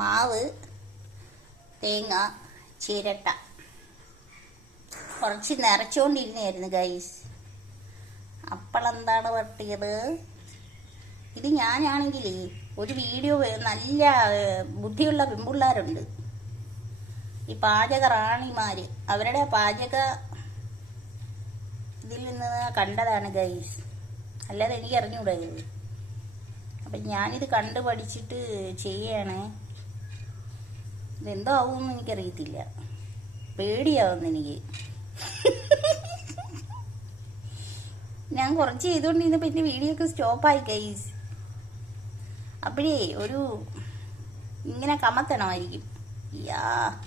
മാവ് തേങ്ങ ചിരട്ട. കുറച്ച് നിറച്ചുകൊണ്ടിരുന്നായിരുന്നു ഗൈസ് അപ്പളെന്താണ് വട്ടിയത് ഇത് ഞാനാണെങ്കിൽ ഒരു വീഡിയോ നല്ല ബുദ്ധിയുള്ള പെൺപിള്ളേരുണ്ട്. ഈ പാചക റാണിമാർ അവരുടെ പാചക ഇതിൽ നിന്ന് കണ്ടതാണ് ഗൈസ് അല്ലാതെ എനിക്ക് അറിഞ്ഞൂടാ ഇത്. അപ്പം ഞാനിത് കണ്ടു പഠിച്ചിട്ട് ചെയ്യണേ. ഇതെന്തോ ആവുമെന്ന് എനിക്കറിയത്തില്ല. പേടിയാവുന്നു എനിക്ക്. ഞാൻ കുറച്ച് ചെയ്തുകൊണ്ടിരുന്നപ്പോൾ എന്റെ വീഡിയോ ഒക്കെ സ്റ്റോപ്പായി കൈസ് അപ്പോഴേ ഒരു ഇങ്ങനെ കമത്തണമായിരിക്കും. യാ.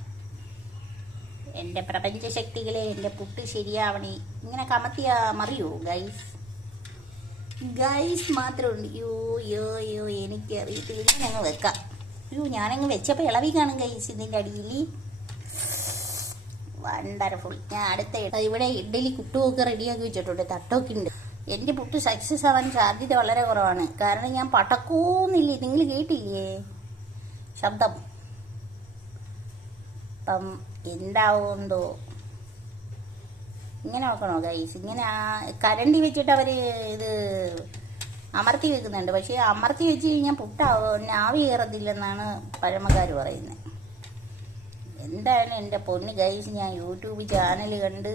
എന്റെ പ്രപഞ്ചശക്തികളെ എന്റെ പുട്ട് ശരിയാവണി. ഇങ്ങനെ കമത്തിയാ മറിയോ ഗൈസ് ഗൈസ് മാത്രമുണ്ട്. യോ യോ യോ എനിക്കറിയത്തില്ല. ഞങ്ങൾ വെക്കാം. അയ്യോ ഞാനങ്ങ് വെച്ചപ്പോൾ ഇളവി കാണും കഴിച്ചു ഇതിന്റെ അടിയിൽ വണ്ടർഫുൾ. ഞാൻ അടുത്ത ഇവിടെ ഇഡ്ഡലി കുട്ടുമൊക്കെ റെഡിയാക്കി വെച്ചിട്ടുണ്ട്. തട്ടൊക്കെ ഉണ്ട്. എന്റെ പുട്ട് സക്സസ് ആവാൻ സാധ്യത വളരെ കുറവാണ്. കാരണം ഞാൻ പടക്കൂന്നില്ലേ? നിങ്ങൾ കേട്ടില്ലേ? ശബ്ദം. അപ്പം എന്താവുമെന്തോ. ഇങ്ങനെ നോക്കണോ ഗൈസ് ഇങ്ങനെ കരണ്ടി വെച്ചിട്ട് അവർ ഇത് അമർത്തി വെക്കുന്നുണ്ട്. പക്ഷേ അമർത്തി വെച്ച് കഴിഞ്ഞാൽ പുട്ടാവോ ആവി കയറത്തില്ലെന്നാണ് പഴമക്കാർ പറയുന്നത് എന്താണ് എന്റെ പൊന്നി ഗൈസ് ഞാൻ യൂട്യൂബ് ചാനൽ കണ്ട്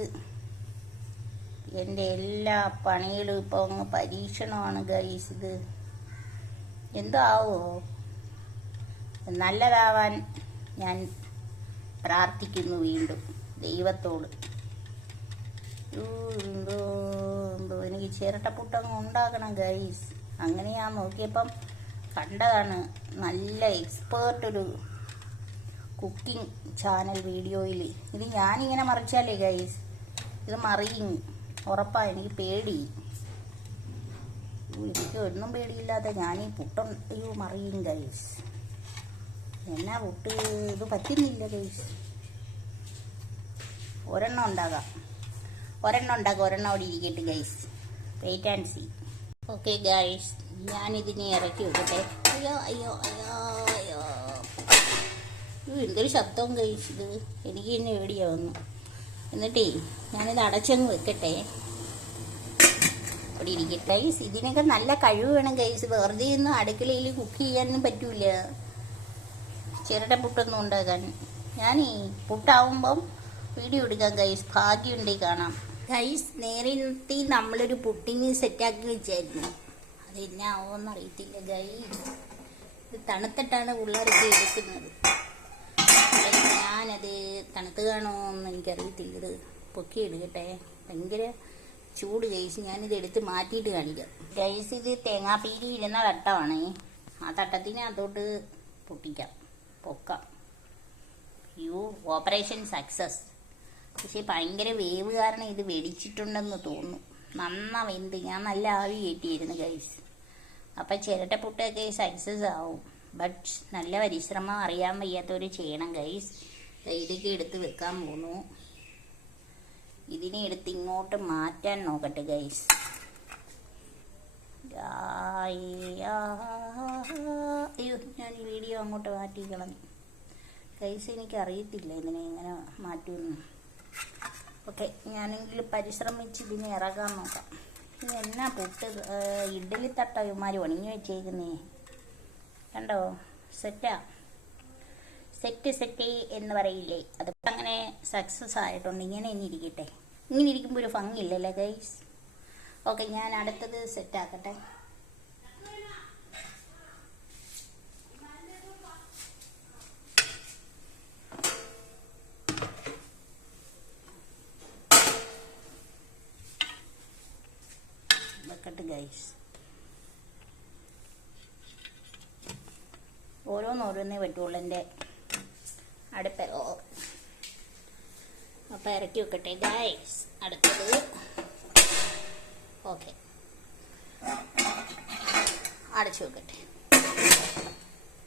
എന്റെ എല്ലാ പണികളും ഇപ്പോൾ അങ്ങ് പരീക്ഷണമാണ് ഗൈസ് ഇത്. എന്തോ ആവോ നല്ലതാവാൻ ഞാൻ പ്രാർത്ഥിക്കുന്നു വീണ്ടും ദൈവത്തോട്. എന്തോ എനിക്ക് ചിരട്ടപ്പുട്ടങ്ങ് ഉണ്ടാക്കണം ഗൈസ് അങ്ങനെ ഞാൻ നോക്കിയപ്പം കണ്ടതാണ്. നല്ല എക്സ്പേർട്ട് ഒരു കുക്കിംഗ് ചാനൽ വീഡിയോയിൽ ഇത് ഞാനിങ്ങനെ മറിച്ചാലേ ഗൈസ് ഇത് മറിയും. ഉറപ്പാ എനിക്ക് പേടി. എനിക്ക് ഒന്നും പേടിയില്ലാതെ ഞാൻ ഈ പുട്ടം അയ്യോ മറിയും ഗൈസ് എന്നാ പുട്ട്? ഇത് പറ്റുന്നില്ല ഗൈസ് ഒരെണ്ണം ഉണ്ടാകാം. ഒരെണ്ണം ഉണ്ടാക്കാം ഒരെണ്ണം അവിടെ ഇരിക്കട്ടെ guys wait and see okay guys ഞാനിതിനെ ഇറക്കി വെക്കട്ടെ അയ്യോ അയ്യോ അയ്യോ അയ്യോ. എന്തൊരു ശബ്ദം കഴിച്ചത് എനിക്ക് തന്നെ എവിടെയാവുന്നു എന്നിട്ടേ ഞാനിത് അടച്ചങ്ങ് വെക്കട്ടെ. അവിടെ ഇരിക്കട്ടെ. ഗൈസ് ഇതിനൊക്കെ നല്ല കഴിവ് വേണം ഗൈസ് വെറുതെ ഒന്നും അടുക്കളയിൽ കുക്ക് ചെയ്യാനൊന്നും പറ്റൂല. ചിരട്ട പുട്ടൊന്നും ഉണ്ടാക്കാൻ. ഞാനീ പുട്ടാവുമ്പം വീഡിയോ എടുക്കാം ഗൈസ് ഭാഗ്യമുണ്ടെങ്കിൽ കാണാം. ഗൈസ് നേരത്തെ നമ്മളൊരു പുട്ടിങ് സെറ്റാക്കി വെച്ചായിരുന്നു. അത് എന്നെ ആവോന്ന് അറിയത്തില്ല ഗൈസ് ഇത് തണുത്തിട്ടാണ് പിള്ളേർക്ക് എടുക്കുന്നത്. ഞാനത് തണുത്ത് കാണുമോയെന്ന് എനിക്കറിയത്തില്ല. ഇത് പൊക്കി എടുക്കട്ടെ. ഭയങ്കര ചൂട് ഗൈസ്. ഞാനിത് എടുത്ത് മാറ്റിയിട്ട് കാണിക്കാം. ഗൈസ് ഇത് തേങ്ങാപ്പീരി ഇരുന്ന തട്ടമാണ് ആ തട്ടത്തിന് അതോട്ട് പൊട്ടിക്കാം. പൊക്കാം. യു ഓപ്പറേഷൻ സക്സസ്. പക്ഷേ ഭയങ്കര വേവ് കാരണം ഇത് വെടിച്ചിട്ടുണ്ടെന്ന് തോന്നുന്നു. നന്നാ വെന്ത് ഞാൻ നല്ല ആവി കയറ്റിയിരുന്നു ഗൈസ് അപ്പം ചിരട്ടപ്പുട്ടൊക്കെ സക്സസ് ആവും. ബട്ട് നല്ല പരിശ്രമം അറിയാൻ വയ്യാത്തവർ ചെയ്യണം ഗൈസ് ഇതൊക്കെ എടുത്ത് വെക്കാൻ പോന്നു. ഇതിനെ എടുത്ത് ഇങ്ങോട്ട് മാറ്റാൻ നോക്കട്ടെ ഗൈസ് അയ്യോ ഞാൻ ഈ വീഡിയോ അങ്ങോട്ട് മാറ്റി കളഞ്ഞു. എനിക്കറിയത്തില്ല ഇതിനെ എങ്ങനെ മാറ്റുമെന്ന്. ഓക്കെ ഞാനെങ്കിൽ പരിശ്രമിച്ച് ഇതിന് ഇറങ്ങാൻ നോക്കാം. ഇത് എന്നാ പുട്ട് ഇഡ്ഡലി തട്ട ഇവന്മാർ ഒണിഞ്ഞു വെച്ചേക്കുന്നേ. കണ്ടോ? സെറ്റാ. സെറ്റ് സെറ്റ് എന്ന് പറയില്ലേ? അത് അങ്ങനെ സക്സസ് ആയിട്ടുണ്ട്. ഇങ്ങനെ ഇനി ഇരിക്കട്ടെ. ഇങ്ങനെ ഇരിക്കുമ്പോൾ ഒരു ഭംഗിയില്ലല്ലേ ഗൈസ് ഓക്കെ ഞാൻ അടുത്തത് സെറ്റ് വെക്കട്ടെ ഗൈസ് ഓരോന്നോരോന്നേ പറ്റുള്ളൂ എന്റെ അടുപ്പോ. അപ്പം ഇറക്കി വെക്കട്ടെ ഗൈസ് അടുത്തത്. ഓക്കെ. അടച്ചു വെക്കട്ടെ.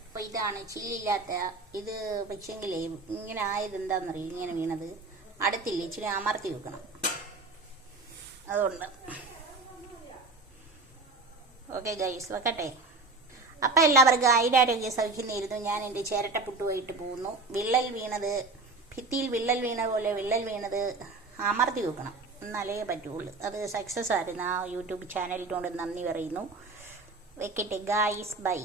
അപ്പോൾ ഇതാണ് ചില്ലില്ലാത്ത ഇത് പക്ഷെങ്കിലേ ഇങ്ങനെ ആയത് എന്താണെന്നറിയില്ല ഇങ്ങനെ വീണത്. അടുത്തില്ല? ഇച്ചിരി അമർത്തി വെക്കണം. അതുകൊണ്ട്. ഓക്കെ ഗൈസ് വെക്കട്ടെ. അപ്പം എല്ലാവർക്കും ആയിരാരോഗ്യ സൗഖ്യം നേരുന്നു ഞാൻ എന്റെ ചിരട്ടപ്പുട്ടുമായിട്ട് പോകുന്നു. വിള്ളൽ വീണത് ഭിത്തിയിൽ വിള്ളൽ വീണ പോലെ വിള്ളൽ വീണത് അമർത്തി വെക്കണം. എന്നാലേ പറ്റുള്ളൂ. അത് സക്സസ് ആയിരുന്നു. ആ യൂട്യൂബ് ചാനലിനോട് നന്ദി പറയുന്നു. വെക്കട്ടെ ഗായ്സ് ബൈ